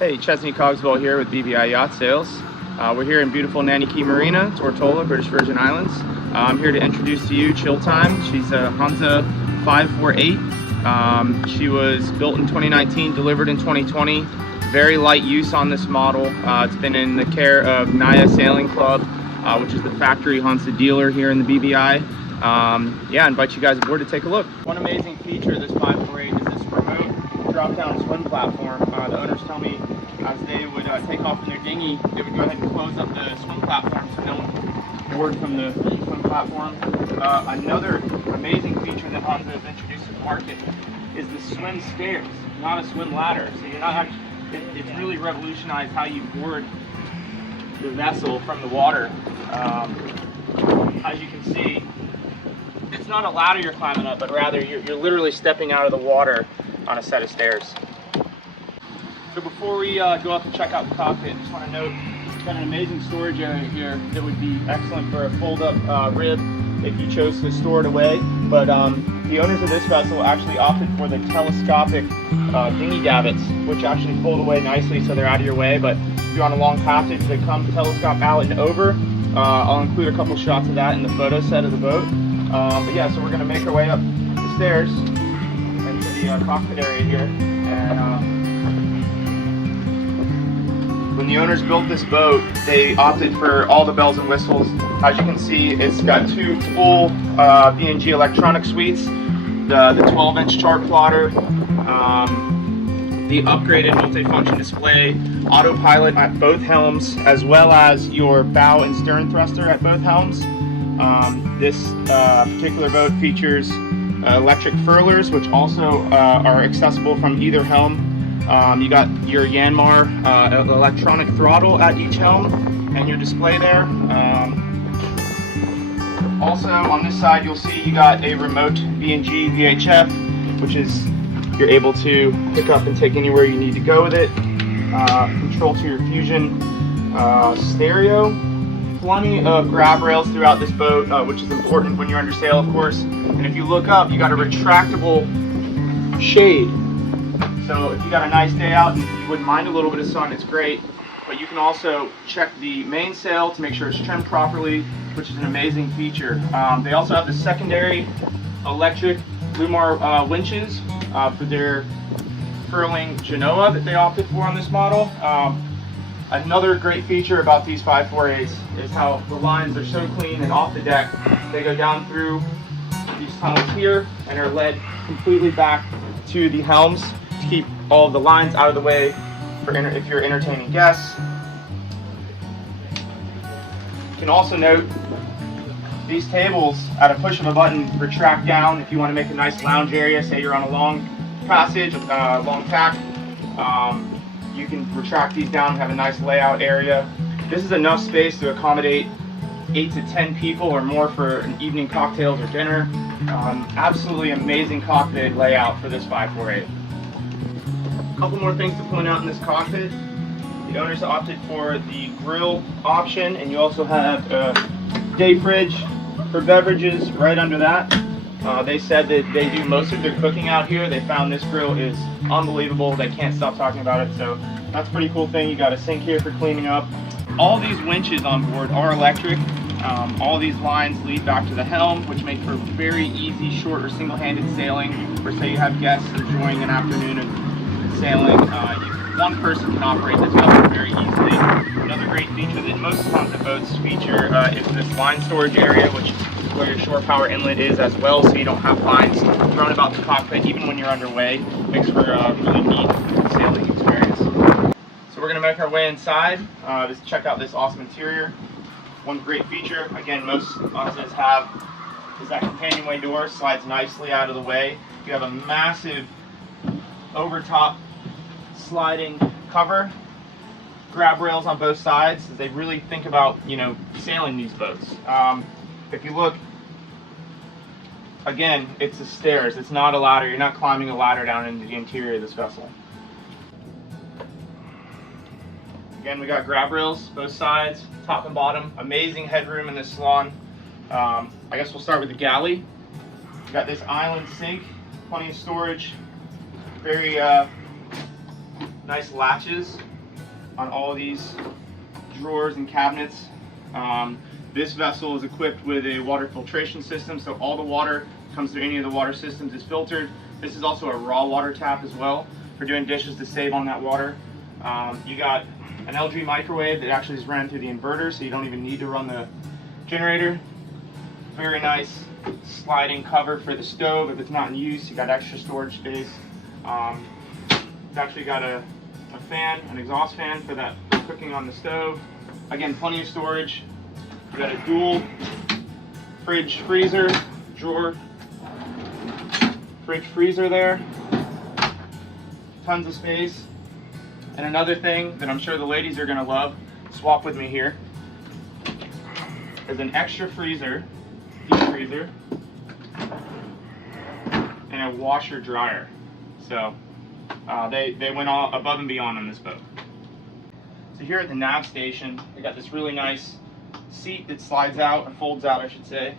Hey, Chesnee Cogswell here with BVI Yacht Sales. We're here in beautiful Nanny Key Marina, Tortola, British Virgin Islands. I'm here to introduce to you Chill Time. She's a Hanse 548. She was built in 2019, delivered in 2020. Very light use on this model. It's been in the care of Naya Sailing Club, which is the factory Hanse dealer here in the BVI. I invite you guys aboard to take a look. One amazing feature of this 548 is this remote drop-down swim platform. The owners tell me as they would take off in their dinghy, they would go ahead and close up the swim platform so no one board from the swim platform. Another amazing feature that Hanse has introduced to the market is the swim stairs, not a swim ladder. So you're not actually, it's really revolutionized how you board the vessel from the water. As you can see, it's not a ladder you're climbing up, but rather you're literally stepping out of the water on a set of stairs. So before we go up and check out the cockpit, I just want to note we've got an amazing storage area here that would be excellent for a fold-up rib if you chose to store it away. But the owners of this vessel actually opted for the telescopic dinghy davits, which actually fold away nicely so they're out of your way. But if you're on a long passage, they come telescope out and over. I'll include a couple shots of that in the photo set of the boat. But yeah, so we're going to make our way up the stairs into the cockpit area here. And when the owners built this boat, they opted for all the bells and whistles. As you can see, it's got two full B&G electronic suites, the 12-inch chart plotter, the upgraded multi-function display, autopilot at both helms, as well as your bow and stern thruster at both helms. This particular boat features electric furlers, which also are accessible from either helm. You got your Yanmar electronic throttle at each helm and your display there. Also on this side you'll see you got a remote B&G VHF, which is you're able to pick up and take anywhere you need to go with it. Control to your Fusion stereo. Plenty of grab rails throughout this boat, which is important when you're under sail, of course. And if you look up, you got a retractable shade. So if you got a nice day out and you wouldn't mind a little bit of sun, it's great. But you can also check the mainsail to make sure it's trimmed properly, which is an amazing feature. They also have the secondary electric Lumar winches for their furling genoa that they opted for on this model. Another great feature about these 548s is how the lines are so clean and off the deck. They go down through these tunnels here and are led completely back to the helms to keep all of the lines out of the way for if you're entertaining guests. You can also note these tables at a push of a button retract down if you want to make a nice lounge area. Say you're on a long passage, long tack. You can retract these down and have a nice layout area. This is enough space to accommodate 8 to 10 people or more for an evening cocktails or dinner. Absolutely amazing cockpit layout for this 548. A couple more things to point out in this cockpit. The owners opted for the grill option, and you also have a day fridge for beverages right under that. They said that they do most of their cooking out here. They found this grill is unbelievable. They can't stop talking about it, so that's a pretty cool thing. You got a sink here for cleaning up. All these winches on board are electric. All these lines lead back to the helm, which make for very easy short or single-handed sailing, or say you have guests enjoying an afternoon of sailing. One person can operate this vessel very easily. Another great feature that most Hanse boats feature is this line storage area, which is where your shore power inlet is as well, so you don't have lines thrown about the cockpit even when you're underway. Makes for a really neat sailing experience. So we're going to make our way inside. Just check out this awesome interior. One great feature, again, most Hanses have, is that companionway door slides nicely out of the way. You have a massive overtop sliding cover, grab rails on both sides as they really think about, sailing these boats. If you look, again, it's the stairs. It's not a ladder. You're not climbing a ladder down into the interior of this vessel. Again, we got grab rails both sides, top and bottom. Amazing headroom in this salon. I guess we'll start with the galley. We got this island sink, plenty of storage, very nice latches on all these drawers and cabinets. This vessel is equipped with a water filtration system, so all the water comes through any of the water systems is filtered. This is also a raw water tap as well for doing dishes to save on that water. You got an LG microwave that actually is ran through the inverter, so you don't even need to run the generator. Very nice sliding cover for the stove if it's not in use. You got extra storage space. It's actually got a fan, an exhaust fan for that cooking on the stove. Again, plenty of storage. You got a dual fridge freezer drawer, fridge freezer there. Tons of space. And another thing that I'm sure the ladies are gonna love, swap with me here, is an extra freezer, deep freezer, and a washer dryer. So they went all above and beyond on this boat. So here at the nav station, we got this really nice seat that slides out, or folds out I should say.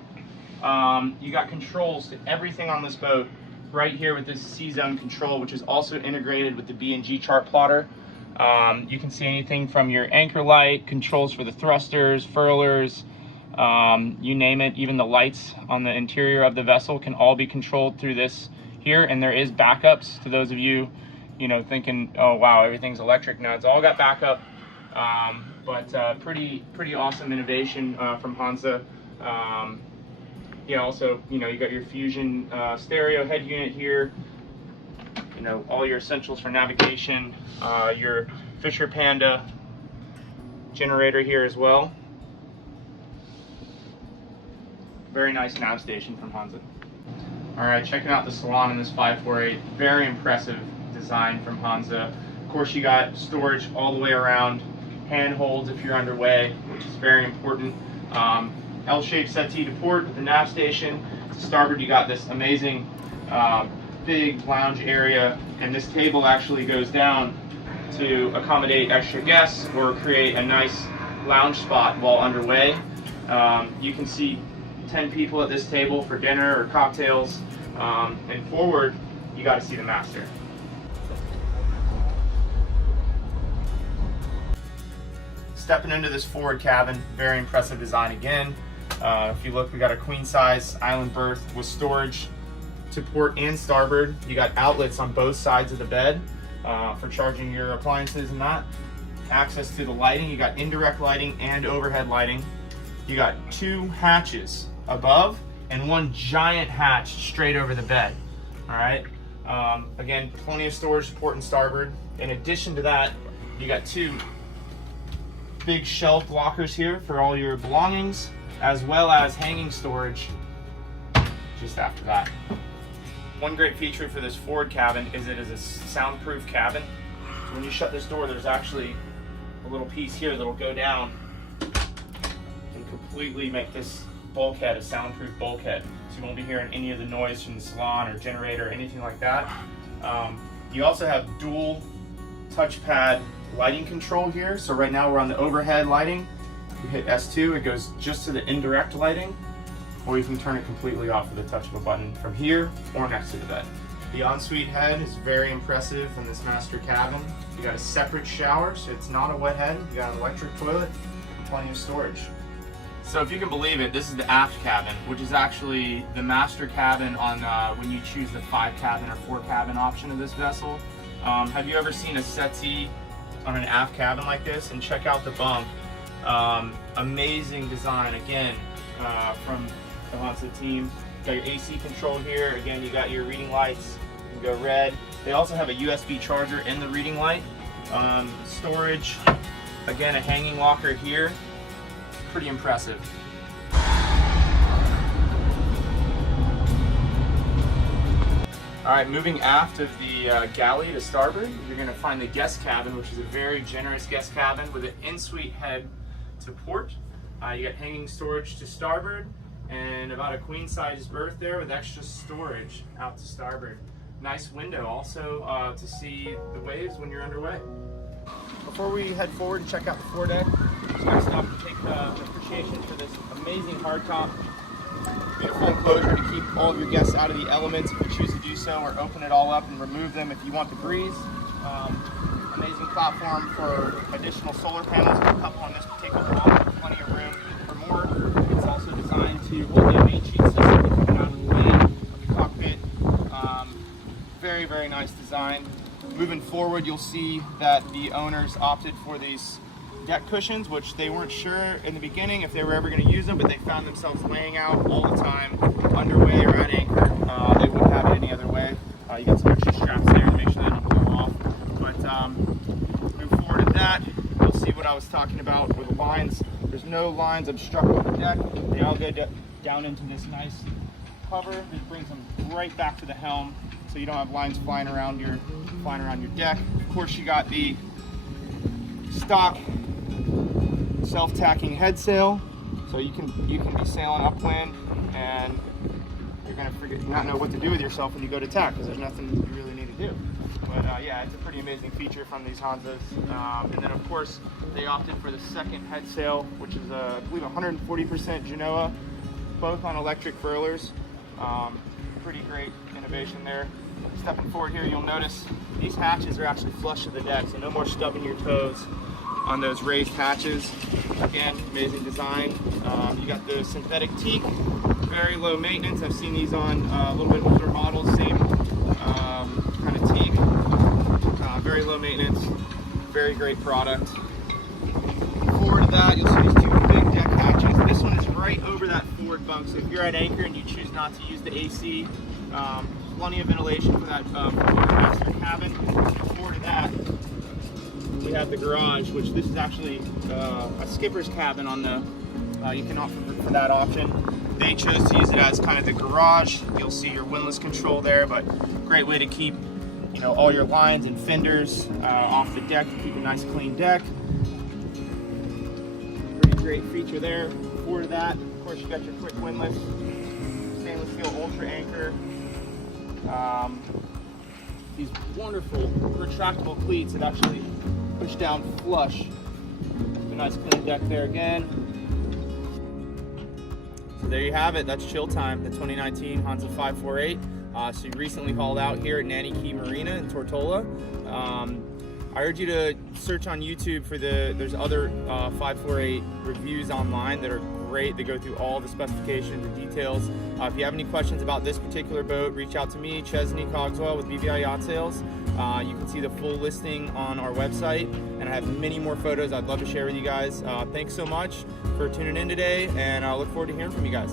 You got controls to everything on this boat right here with this C-Zone control, which is also integrated with the B&G chart plotter. You can see anything from your anchor light, controls for the thrusters, furlers, you name it. Even the lights on the interior of the vessel can all be controlled through this here, and there is backups to those of you, thinking, oh wow, everything's electric. No, it's all got backup, but pretty awesome innovation from Hanse. Yeah, also, you got your Fusion stereo head unit here. All your essentials for navigation. Your Fisher Panda generator here as well. Very nice nav station from Hanse. All right, checking out the salon in this 548. Very impressive design from Hanse. Of course, you got storage all the way around, handholds if you're underway, which is very important. L-shaped settee to port with the nav station. To starboard, you got this amazing big lounge area, and this table actually goes down to accommodate extra guests or create a nice lounge spot while underway. You can see 10 people at this table for dinner or cocktails, and forward you got to see the master. Stepping into this forward cabin, very impressive design again. If you look, we got a queen size island berth with storage to port and starboard. You got outlets on both sides of the bed for charging your appliances and that. Access to the lighting, you got indirect lighting and overhead lighting. You got 2 hatches above and 1 giant hatch straight over the bed. All right. Again, plenty of storage to port and starboard. In addition to that, you got 2 big shelf lockers here for all your belongings, as well as hanging storage just after that. One great feature for this forward cabin is it is a soundproof cabin. So when you shut this door, there's actually a little piece here that'll go down and completely make this bulkhead a soundproof bulkhead. So you won't be hearing any of the noise from the salon or generator or anything like that. You also have dual touchpad lighting control here. So right now we're on the overhead lighting. You hit S2, it goes just to the indirect lighting, or you can turn it completely off with the touch of a button from here or next to the bed. The ensuite head is very impressive in this master cabin. You got a separate shower, so it's not a wet head. You got an electric toilet and plenty of storage. So if you can believe it, this is the aft cabin, which is actually the master cabin on when you choose the 5 cabin or 4 cabin option of this vessel. Have you ever seen a settee on an aft cabin like this? And check out the bunk. Amazing design again from the Hanse team. You got your AC control here. Again, you got your reading lights. You can go red. They also have a USB charger in the reading light. Storage. Again, a hanging locker here. Pretty impressive. All right, moving aft of the galley to starboard, you're going to find the guest cabin, which is a very generous guest cabin with an in-suite head to port. You got hanging storage to starboard and about a queen size berth there with extra storage out to starboard. Nice window also to see the waves when you're underway. Before we head forward and check out the foredeck, just going to stop and take an appreciation for this amazing hardtop. Beautiful enclosure to keep all of your guests out of the elements if you choose to do so, or open it all up and remove them if you want to breeze. Amazing platform for additional solar panels. A couple on this particular model, plenty of room for more. It's also designed to hold the main sheet system coming out of the way of the cockpit. Very, very nice design. Moving forward, you'll see that the owners opted for these deck cushions, which they weren't sure in the beginning if they were ever going to use them, but they found themselves laying out all the time, underway or at anchor. They wouldn't have it any other way. You got some extra straps there to make sure they don't blow off. But move forward to that, you'll see what I was talking about with the lines. There's no lines obstructing the deck. They all go down into this nice cover. It brings them right back to the helm, so you don't have lines flying around your deck. Of course, you got the stock self-tacking head sail, so you can be sailing upwind and you're gonna not know what to do with yourself when you go to tack, because there's nothing you really need to do. But yeah, it's a pretty amazing feature from these Hanses. And then of course they opted for the second head sail, which is I believe 140% Genoa, both on electric furlers. Pretty great innovation there. Stepping forward here, you'll notice these hatches are actually flush to the deck, so no more stubbing your toes on those raised hatches. Again, amazing design. You got the synthetic teak, very low maintenance. I've seen these on a little bit older models, same kind of teak. Very low maintenance, very great product. Forward to that, you'll see these two big deck hatches. This one is right over that forward bunk, so if you're at anchor and you choose not to use the AC, plenty of ventilation for that master cabin. Forward to that, we have the garage, which this is actually a skipper's cabin on the, you can opt for that option. They chose to use it as kind of the garage. You'll see your windlass control there, but great way to keep, you know, all your lines and fenders off the deck to keep a nice clean deck. Pretty great feature there. Forward to that, of course, you got your quick windlass, stainless steel ultra anchor. These wonderful retractable cleats that actually push down flush. A nice clean deck there again. So there you have it. That's Chill Time, the 2019 Hanse 548. So you recently hauled out here at Nanny Key Marina in Tortola. I urge you to search on YouTube for there's other 548 reviews online that are great. They go through all the specifications and details. If you have any questions about this particular boat, reach out to me, Chesnee Cogswell with BVI Yacht Sales. You can see the full listing on our website, and I have many more photos I'd love to share with you guys. Thanks so much for tuning in today, and I look forward to hearing from you guys.